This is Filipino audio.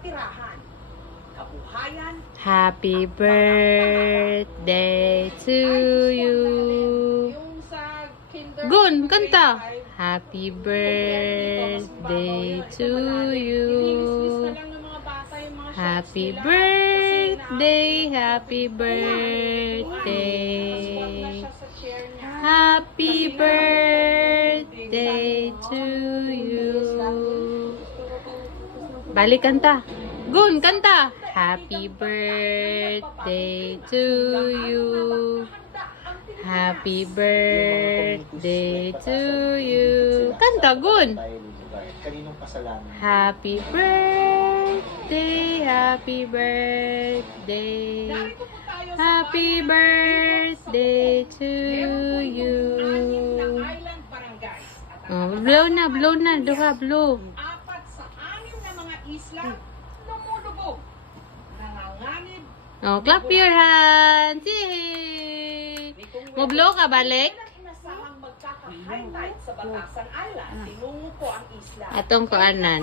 tirahan, kabuhayan, Happy birthday to you. yung sa kinder, Gun, kanta. Happy birthday to you. Nililis-lis na lang ng mga bata yung mga shorts Happy nila. birthday, happy Tapos birthday. na siya sa chair niya. Happy birthday to you. Balik kanta. Gun, kanta. Happy birthday to you. Happy birthday to you. Kanta, Gun. Kaninong kasalanan? Happy birthday, happy birthday. Narito po tayo sa Happy bayan ng birthday to you. Anim na island barangays. At ang Oh, blow na, duha, blow. 4 sa 6 na mga isla lumulubog. Nanganganib. Oh, clap your hands. Yay! Mo blow ka, balik? Walang inasahang magkaka-high tide sa Batasan Island. Tinungo ko ang isla. Atong kuanan.